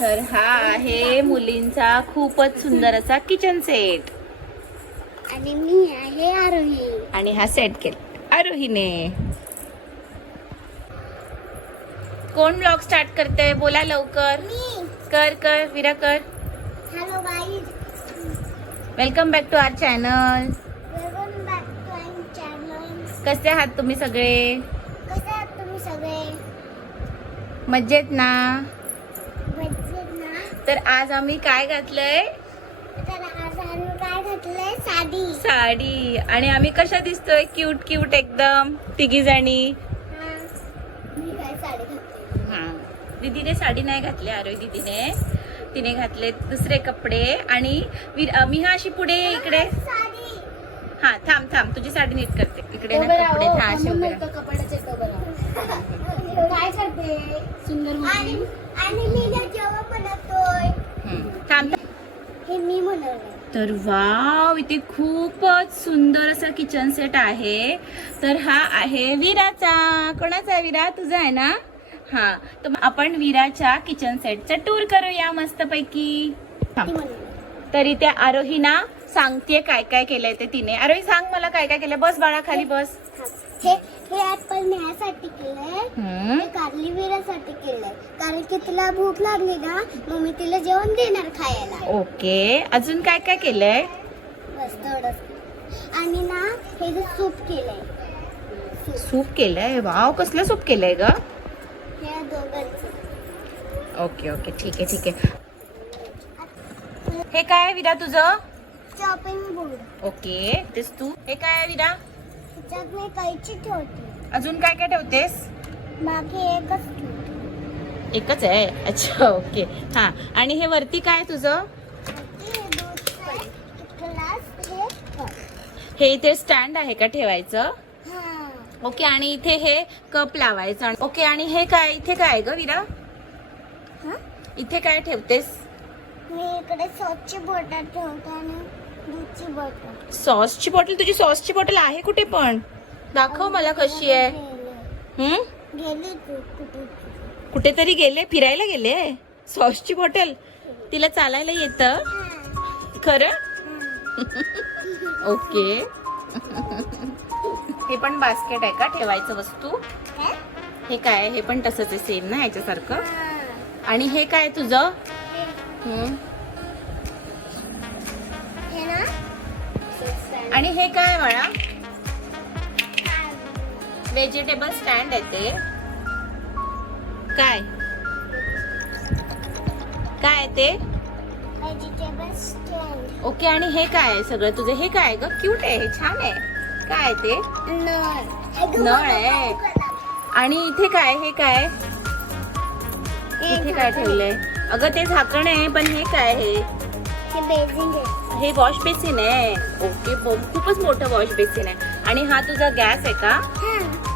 तर हा आहे मुलींचा खूपच सुंदर असा किचन सेट. आणि मी आहे आरोही. आणि हा सेट केला आरोहीने. कोण ब्लॉग स्टार्ट करते बोला लवकर. मी. कर विरा कर. Hello guys, welcome back to our channel. Welcome back to our channel. कसे आहात तुम्ही सगळे? कसे आहात तुम्ही सगळे? मजेत ना? मजेत ना? तर आज आम्ही काय घातलंय? तर आज आम्ही काय घातलंय? साडी. आणि आम्ही कशा दिसतोय? क्यूट क्यूट एकदम तिघी जणी. मी काय साडी घातली? हा, दीदीने साडी नाही घातली. आरोही दीदीने तिने घातले दुसरे कपडे. आणि मी हा अशी पुढे इकडे. साडी. हा थांब तुझी साडी नीट करते. इकडे ना कपडे हा असे उभे राहा. कपड्याचे काय करते? सुंदर. आणि मी जेव्हा बनवतोय थांब. हे मी बनवलंय. तर वाव, इथे खूपच सुंदर असा किचन सेट आहे. तर हा आहे विराचा. कोणाचा आहे विरा? तुझा आहे ना? हा, तर आपण विराच्या किचन सेटचा टूर करूया मस्तपैकी. तरी त्या आरोही ना सांगते काय काय केलंय ते तिने. आरोही सांग मला काय काय केलंय. बस बाळा खाली बस. हे ऍपल न्यासाठी केलंय. हे कारली विरासाठी केलंय, कारण की तिला भूक लागली ना, मग मी तिला जेवण देणार खायला. ओके, अजून काय काय केलंय? बस थोडंच. आणि ना हे जे सूप केलंय. सूप केलंय. वाव, कसलं सूप केलंय ग? हे दोघांचं. ओके ठीक आहे. हे काय आहे विरा तुझं? Chopping board. ओके, तेच तू. हे काय आहे विरा? त्याच्यात मी कैची ठेवते. अजून काय काय ठेवतेस? मागे एकच ठेवते. एकच आहे. अच्छा, ओके. हा, आणि हे वरती काय आहे तुझं? हे इथे स्टँड आहे का ठेवायचं? ओके, आणि इथे हे कप लावायचं. ओके, आणि हे काय इथे काय आहे ग विरा? इथे काय ठेवतेस? मी इकडे सॉसची बॉटल ठेवते आणि दूधची बॉटल. सॉसची बॉटल? तुझी सॉसची बॉटल आहे कुठे पण? दाखव मला कशी आहे. गेली कुठेतरी गेले, फिरायला गेले. सॉसची बॉटल तिला चालायला येतं खरं? ओके. हे पण बास्केट आहे का ठेवायचं वस्तू? हे काय? हे पण तसंच आहे, सेम ना ह्याच्यासारखं. आणि हे काय तुझं? आणि हे काय बाळा? व्हेजिटेबल स्टँड आहे ते. काय काय ते? Vegetable stand. ओके, आणि हे काय आहे सगळं तुझं? हे काय ग? क्यूट आहे, हे छान आहे. काय ते? नळ आहे. आणि इथे काय? हे काय? इथे काय ठेवलंय? अगं ते झाकण आहे, पण हे काय आहे? हे वॉश बेसिन आहे. ओके, खूपच मोठं वॉश बेसिन आहे. आणि हा तुझा गॅस आहे का?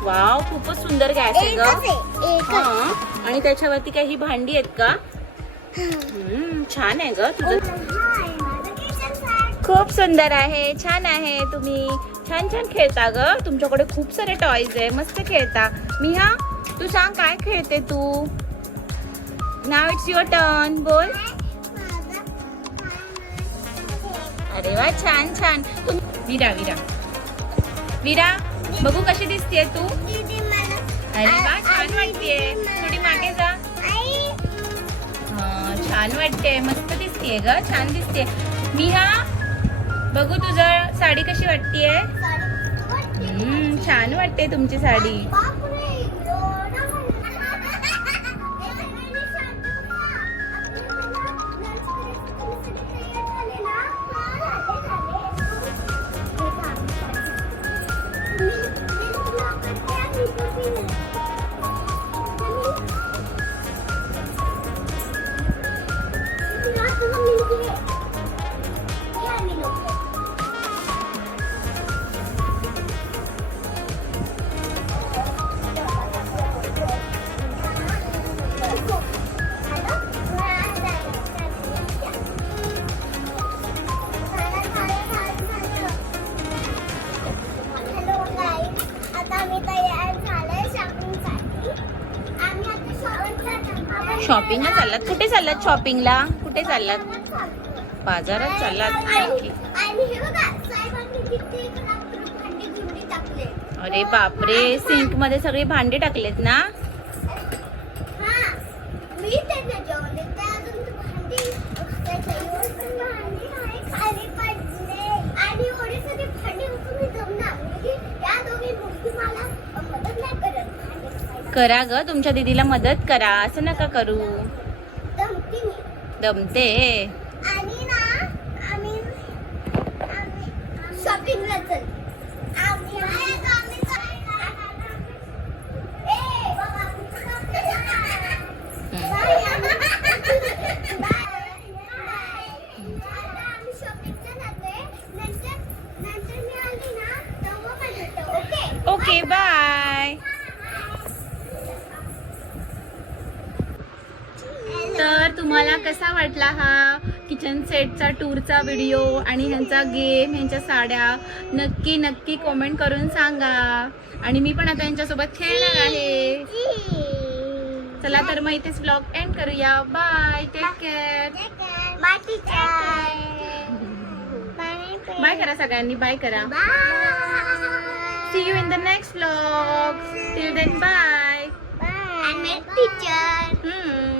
वाव, खूपच सुंदर गॅस आहे ग. आणि त्याच्यावरती काही भांडी आहेत का? छान आहे ग तुझं. खूप सुंदर आहे, छान आहे. तुम्ही छान खेळता ग. तुमच्याकडे खूप सारे टॉयज आहे, मस्त खेळता. मिहा, तू सांग काय खेळते तू? नाव इट्स युअर टर्न. बोल. अरे वा, छान. विरा बघू कशी दिसतेय तू? अरे वा, छान वाटतेय. थोडी मागे जा. छान वाटते, मस्त दिसतेय ग, छान दिसते. मिहा, बघू तुझं साडी कशी वाटतेय? छान वाटते तुमची साडी. शॉपिंगला चाललात? कुठे चाललात शॉपिंगला? कुठे चाललात? बाजारात चाललात? ओके. आणि हे बघा साहेबांनी किती भांडी जुंडी टाकले. अरे बापरे, सिंक मध्ये सगळे भांडे टाकलेत ना? हा मी त्यांना जेवण देते. अजून तू भांडी त्याच्यावर पण भांडी आहे खाली पडले आणि एवढे सगळे भांडे उचलून जमणार म्हणजे या दोघी मुली मला मदत नाही करत भांडे घासायला. करा ग, तुमच्या दीदीला मदत करा, असं नका करू. दमते मी. दमते. आणि ना आम्ही शॉपिंगला चल. Okay bye. तर तुम्हाला कसा वाटला हा किचन सेटचा टूरचा व्हिडिओ आणि ह्यांचा गेम, ह्यांच्या साड्या? नक्की नक्की कमेंट करून सांगा. आणि मी पण आता यांच्यासोबत खेळणार आहे. चला तर मग इथेच व्लॉग एंड करूया. Bye, take care. बाय करा सगळ्यांनी, बाय करा. See you in the next vlog. Till then bye. Teacher.